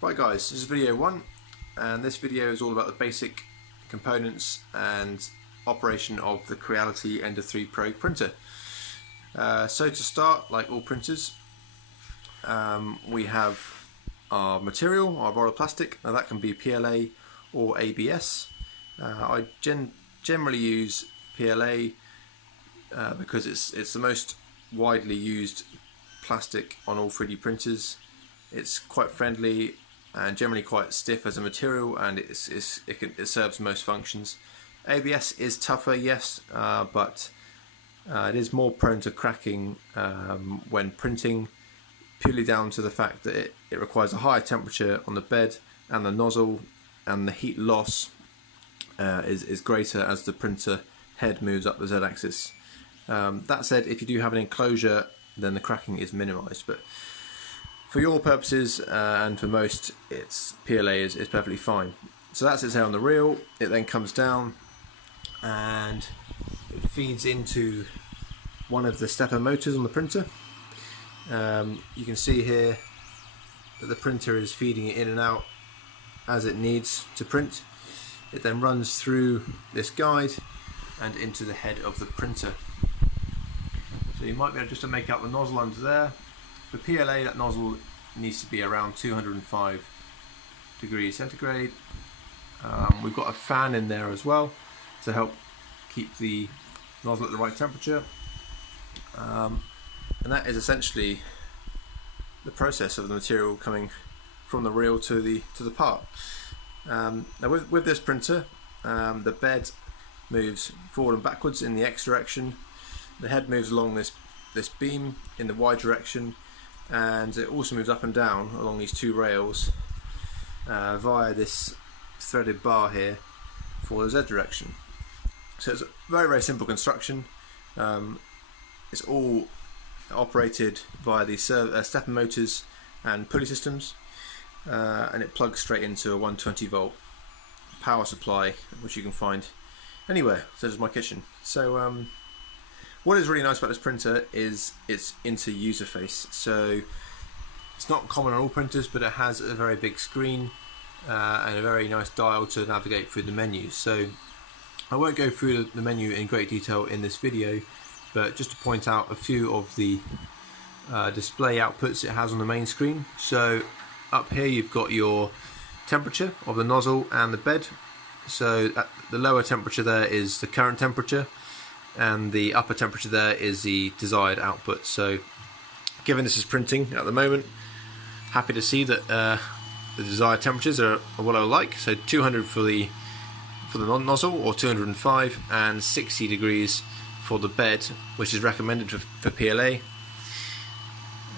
Right guys, this is video 1 and this video is all about the basic components and operation of the Creality Ender 3 Pro printer. So to start, like all printers, we have our material, our roller plastic. Now that can be PLA or ABS. I generally use PLA because it's the most widely used plastic on all 3D printers. It's quite friendly and generally quite stiff as a material, and it serves most functions. ABS is tougher, yes, but it is more prone to cracking when printing, purely down to the fact that it requires a higher temperature on the bed and the nozzle, and the heat loss is greater as the printer head moves up the Z-axis. That said, if you do have an enclosure, then the cracking is minimised, but for your purposes and for most, PLA is perfectly fine. So that sits there on the reel. It then comes down and it feeds into one of the stepper motors on the printer. You can see here that the printer is feeding it in and out as it needs to print. It then runs through this guide and into the head of the printer. So you might be able just to make out the nozzle under there. For PLA, that nozzle needs to be around 205 degrees centigrade. We've got a fan in there as well to help keep the nozzle at the right temperature. And that is essentially the process of the material coming from the reel to the part. Now with this printer, the bed moves forward and backwards in the X direction. The head moves along this beam in the Y direction, and it also moves up and down along these two rails via this threaded bar here for the Z direction. So it's a very simple construction. It's all operated via these stepper motors and pulley systems, and it plugs straight into a 120 volt power supply, which you can find anywhere, such as my kitchen. So what is really nice about this printer is its inter-user face. So it's not common on all printers, but it has a very big screen and a very nice dial to navigate through the menus. So I won't go through the menu in great detail in this video, but just to point out a few of the display outputs it has on the main screen. So up here you've got your temperature of the nozzle and the bed. So at the lower temperature there is the current temperature, and the upper temperature there is the desired output. So given this is printing at the moment, happy to see that the desired temperatures are what I like. So 200 for the nozzle, or 205, and 60 degrees for the bed, which is recommended for PLA.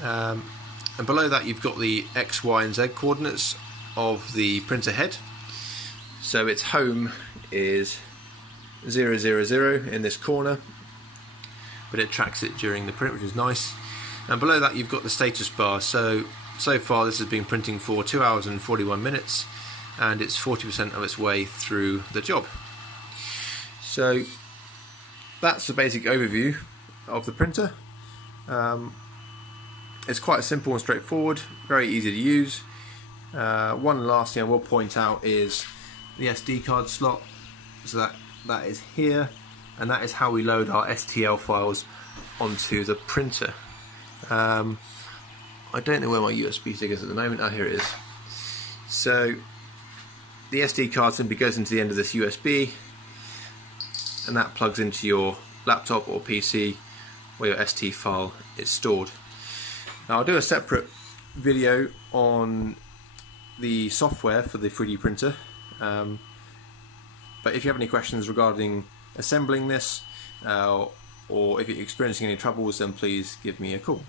And below that you've got the X, Y and Z coordinates of the printer head. So its home is 000 in this corner, but it tracks it during the print, which is nice. And below that you've got the status bar. So far this has been printing for 2 hours and 41 minutes, and it's 40% of its way through the job. So that's the basic overview of the printer. It's quite simple and straightforward, very easy to use. One last thing I will point out is the SD card slot. So that is here, and that is how we load our STL files onto the printer. I don't know where my USB stick is at the moment. Oh, here it is. So the SD card simply goes into the end of this USB, and that plugs into your laptop or PC where your ST file is stored. Now I'll do a separate video on the software for the 3D printer, but if you have any questions regarding assembling this, or if you're experiencing any troubles, then please give me a call.